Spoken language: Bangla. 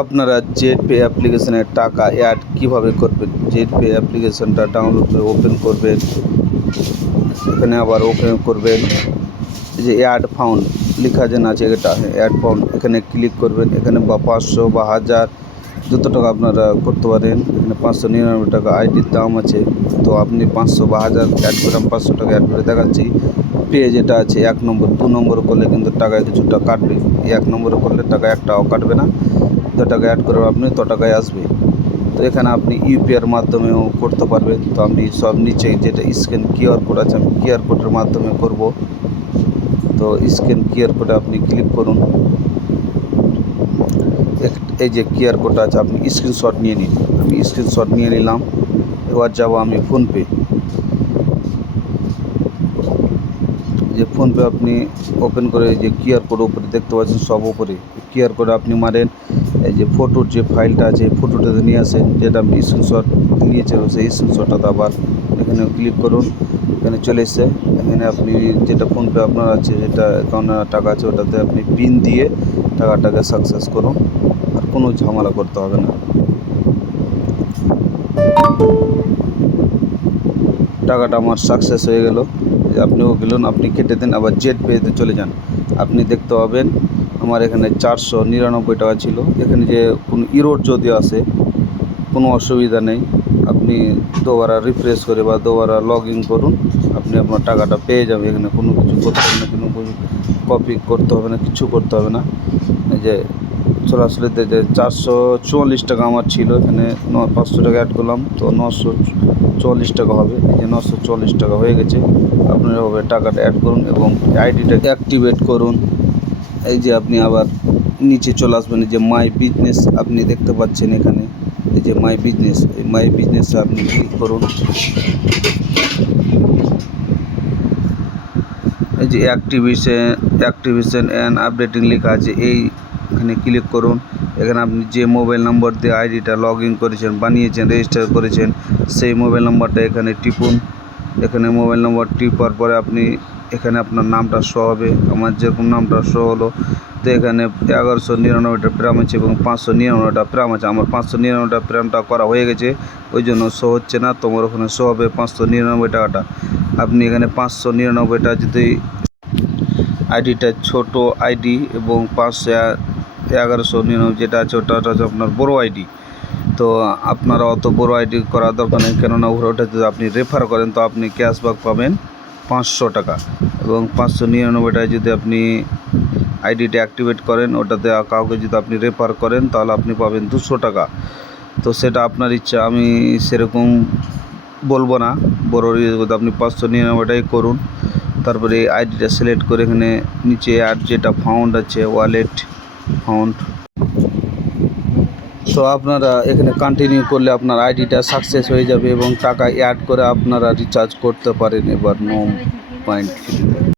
আপনারা জেড পে অ্যাপ্লিকেশনে টাকা অ্যাড কিভাবে করবেন। জেড পে অ্যাপ্লিকেশনটা ডাউনলোড করে ওপেন করবেন, এখানে আবার ওপেন করবেন, এই যে অ্যাড ফাউন্ড লেখা যেন আছে, এটা অ্যাড ফাউন্ড, এখানে ক্লিক করবেন। এখানে বা 500 বা 1000 যত টাকা আপনারা করতে পারেন। এখানে 599 টাকা আইডির দাম আছে, তো আপনি 500 বা 1000 অ্যাড করে, 500 টাকা অ্যাড করে দেখাচ্ছি। পে যেটা আছে 1 নম্বর, 2 নম্বর করলে কিন্তু টাকা কিছুটা কাটবে। 1 নম্বরে করলে টাকা একটাও কাটবে না, যত টাকা অ্যাড করবে আপনি তত টাকায় আসবে। তো এখানে আপনি ইউপিআইয়ের মাধ্যমেও করতে পারবেন। তো আপনি সব নিচে যেটা স্ক্যান কিউআর কোড আছে, আমি কিউআর কোডের মাধ্যমে করব। তো স্ক্যান কিউআর কোডে আপনি ক্লিক করুন। এই যে কিউআর কোডটা আছে, আপনি স্ক্রিনশট নিয়ে নিন। আমি স্ক্রিনশট নিয়ে নিলাম। এবার যাব আমি ফোনপে। যে ফোনপে আপনি ওপেন করে যে কিউআর কোড উপরে দেখতে পাচ্ছেন, সব উপরে কিউআর কোড আপনি মারেন। এই যে ফটোর যে ফাইলটা আছে, ফটোটাতে নিয়ে আসেন, যেটা আপনি স্ক্রিনশট নিয়েছেন সেই স্ক্রিনশটটা আবার এখানে ক্লিক করুন। এখানে চলে এসছে। এখানে আপনি যেটা ফোনপে আপনার আছে, যেটা অ্যাকাউন্টে টাকা আছে, ওটাতে আপনি পিন দিয়ে টাকাটাকে সাকসেস করুন। আর কোনো ঝামেলা করতে হবে না। টাকাটা আমার সাকসেস হয়ে গেল। আপনিও গেলেন, আপনি কেটে দেন, আবার জেড পেতে চলে যান। আপনি দেখতে পাবেন আমার এখানে 499 টাকা ছিল। এখানে যে কোনো ইরোড যদি আসে, কোনো অসুবিধা নেই, আপনি দুবারা রিফ্রেশ করে বা দুবারা লগ ইন করুন, আপনি আপনার টাকাটা পেয়ে যাবেন। এখানে কোনো কিছু করতে হবে না, কোনো কপি করতে হবে না, কিছু করতে হবে না। এই যে সরাসরি যে 444 টাকা আমার ছিল, এখানে 500 টাকা অ্যাড করলাম, তো 944 টাকা হবে। এই যে 944 টাকা হয়ে গেছে। আপনারা এভাবে টাকাটা অ্যাড করুন এবং আইডিটা অ্যাক্টিভেট করুন। এই যে আপনি আবার নিচে চলে আসবেন, এই যে মাই বিজনেস আপনি দেখতে পাচ্ছেন এখানে, এই যে মাই বিজনেস, এই মাই বিজনেসে আপনি ক্লিক করুন। এই যে অ্যাক্টিভেশন অ্যান্ড আপডেটিং লেখা আছে, এইখানে ক্লিক করুন। এখানে আপনি যে মোবাইল নম্বর দিয়ে আইডিটা লগ ইন করেছেন, বানিয়েছেন, রেজিস্টার করেছেন, সেই মোবাইল নম্বরটা এখানে টিপুন। এখানে মোবাইল নম্বর টিপার পরে আপনি এখানে আপনার নামটা শো হবে। আমার যেরকম নামটা শো হলো, তো এখানে 1199টা প্রাম আছে এবং 599টা প্রাম আছে। আমার 599টা প্রামটা করা হয়ে গেছে, ওই জন্য শো হচ্ছে না। তোমার ওখানে শো হবে 599 টাকাটা। আপনি এখানে 599টা যদি আইডিটা ছোট আইডি এবং 1199 যেটা আছে ওটা হচ্ছে আপনার বড় আইডি। তো আপনারা অত বড় আইডি করার দরকার নেই, কেননা ওটা যদি আপনি রেফার করেন তো আপনি ক্যাশব্যাক পাবেন 500 টাকা। এবং 599টায় যদি আপনি আইডিটা অ্যাক্টিভেট করেন, ওটাতে কাউকে যদি আপনি রেফার করেন তাহলে আপনি পাবেন 200 টাকা। তো সেটা আপনার ইচ্ছা, আমি সেরকম বলবো না। বড় আপনি 599টাই করুন। তারপরে আইডিটা সিলেক্ট করে এখানে নিচে আর যেটা ফাউন্ড আছে, ওয়ালেট ফাউন্ড, তো আপনারা এখানে কন্টিনিউ করলে আপনার আইডিটা সাকসেস হয়ে যাবে এবং টাকা অ্যাড করে আপনারা রিচার্জ করতে পারেন এবার 9.3